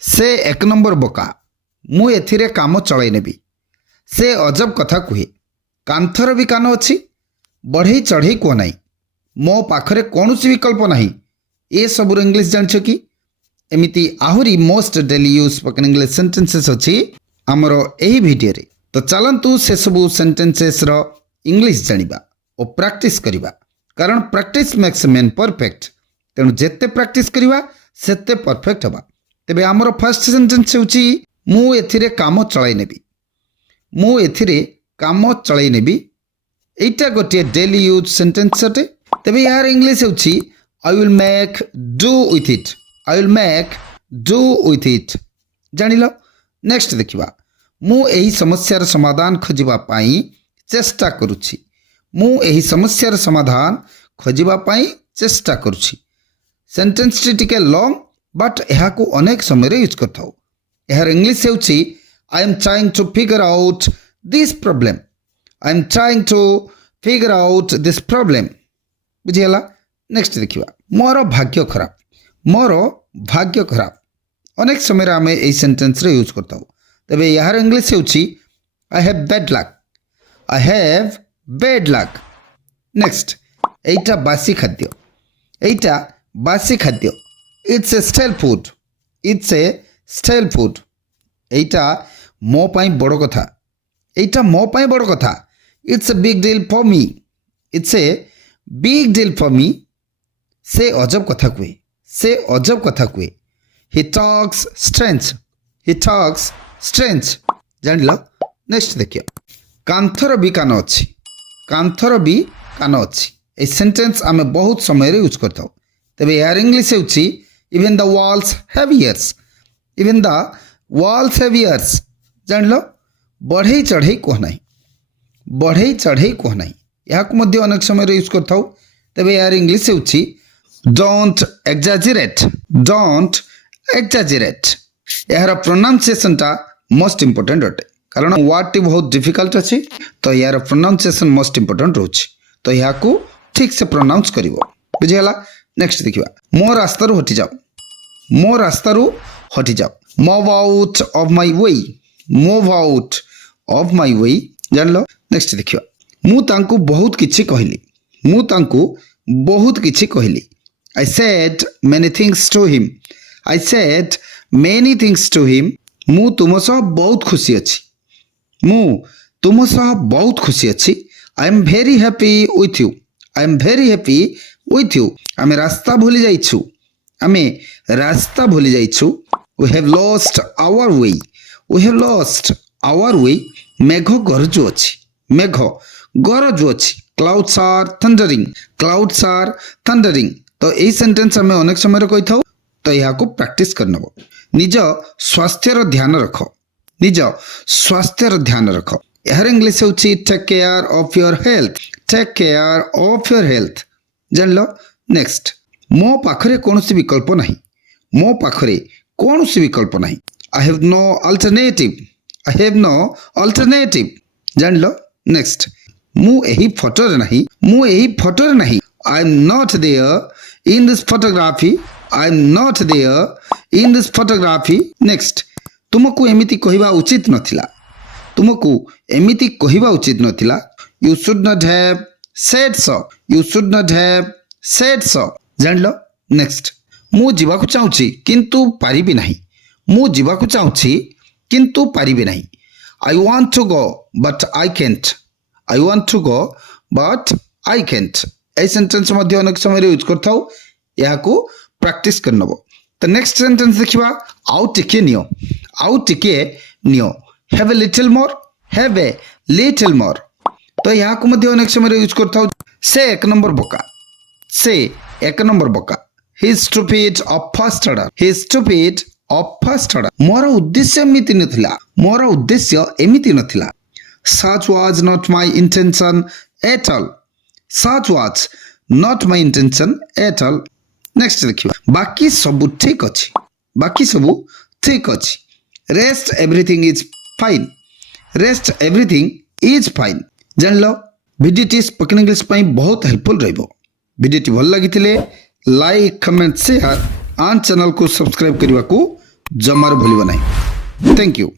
से एक नंबर बोका मु एथिरे काम चलाई नेबी से अजब कथा कहे कांथर भी कान अच्छी बढ़ई चढ़ई कह ना मो पाखरे कौन विकल्प ना ए सबूर इंग्लीश जान कि एमती आहरी most daily use spoken English sentences अच्छी आमर यही वीडियो रे तो चलतु से सबू सेंटेंसेस रो इंग्लिश जानिबा और प्रैक्टिस करिबा कारण प्रैक्टिस मेक्स मैन परफेक्ट तेणु जेते प्रैक्टिस करिबा सेते परफेक्ट हबा। तेबे आमर फर्स्ट सेंटेंस होची मु एथिरे काम चलाई नेबी मु एथिरे काम चलाई नेबी एटा गोटे डेली यूज सेंटेंस अटे। तेबे यार इंग्लिश होची I will make do with it I will make do with it जानिलो। नेक्स्ट देखिबा मु एही समस्यार समाधान खोजिबा पाई चेष्टा करूछि मु एही समस्यार समाधान खोजिबा पाई चेष्टा करूछि। सेंटेंस टी टिके लॉन्ग बट एहाकू अनेक समय यूज करथाउ। एहार इंग्लिश होची I am trying to figure out this problem I am trying to figure out this problem बुझिगला। नेक्स्ट देखिबा मोर भाग्य खराब मोर भाग्य खराब अनेक समय आम ए सेंटेंस रे यूज करथाउ। तबे यार इंग्लिश होची I have bad luck I have bad luck. Next एटा बासी खाद्य एटा बासी खाद्य it's a stele food it's a stele food एटा मो पाई बड़ कथा एटा मो पाई बड़ कथा it's a big deal for me it's a big deal for me. से अजब कथा कहे से अजब कथा कहे ही टॉक्स स्ट्रेंज जान लो। नेक्स्ट देखिए कांथर भी कान अच्छी कांथर भी कान अच्छी ए सेंटेंस आम बहुत समय यूज करता। तेबे यार इंग्लिश होची even the walls have years even the walls have years जान लो। बढ़ई चढ़ई कह ना बढ़ई चढ़ई कह ना यहाँ अनेक समय यूज करता। तेबे यार इंग्लिश होची डोंट एक्जाजिरेट डोंट एक्जाजिरेट यार प्रोनाउंसिएशन टा मोस्ट इंपोर्टेंट अटे कारण वर्ड टी बहुत डिफिकल्ट अच्छी तो यार प्रोनाउंसिएशन मोस्ट इंपोर्टेंट रोच तो यहाँ को ठीक से प्रोनाउंस कर बुझीगला। नेक्स्ट देखिए मो रास्तारू हटि जाओ मो रास्तारू हटि जाओ move out of my way move out of my way जान लो। नेक्स्ट देखिए मु तांकू बहुत किछि कहली मु तांकू बहुत किछि कहली I said many things to him I said many things to him मु तुम सह बहुत खुशी अच्छी मु तुम सह बहुत खुशी अच्छी I am very happy with you I am very happy with you. आमे रास्ता भूली जाइछु आमे रास्ता भूली जाइछु we have lost our way we have lost our way. मेघ गरजु अच्छी मेघ गरजु अच्छी क्लाउड्स आर थंडरिंग तो यही सेंटेंस आम अनेक समय कही था तो यहाँ को प्रैक्टिस कर नब। निज स्वास्थ्यर ध्यान रख निज स्वास्थ्यर ध्यान रख यार इंग्लिश होची take care of your health take care of your health जान लो। नेक्स्ट मो पाखरे कौन सी विकल्प नहीं मो पाखरे कौन सी विकल्प नहीं I have no alternative I have no alternative जान लो। नेक्स्ट मु एही फोटोरे नहीं मु एही फोटोरे नहीं I am not there in this photography I am not there in this photography. Next तुमको एमिति कहवा उचित नथिला तुमको एमिति कहवा उचित नथिला you should not have said so you should not have said so जान लो। नेक्स्ट मु जीवाकु चाहूची किंतु पारिबी नहीं मु जीवाकु चाहूची किंतु पारिबी नहीं I want to go but I can't I want to go but I can't ए सेंटेंस मध्य अनेक समय यूज करता यहाँ को प्रैक्टिस कर नब। तो नेक्स्ट सेंटेंस देखिबा आउ टिके neo have a little more have a little more तो यहाँ को मध्य अनेक समय यूज करता। से एक नंबर बोका he stupid of first order he stupid of first order मोर उद्देश्य एमिति नथिला मोर उद्देश्य एमिति नथिला such was not my intention at all such was not my intention at all। नेक्स्ट देखिए बाकी सब ठीक अच्छी rest everything is fine rest everything is fine जान लो। वीडियो स्पोकन इंग्लिश बहुत हेल्पफुल रहिबो। वीडियो भल लगी like comment share and channel को सब्सक्राइब करने को ଜମାରୁ ଭୁଲିବ ନାହିଁ। Thank you.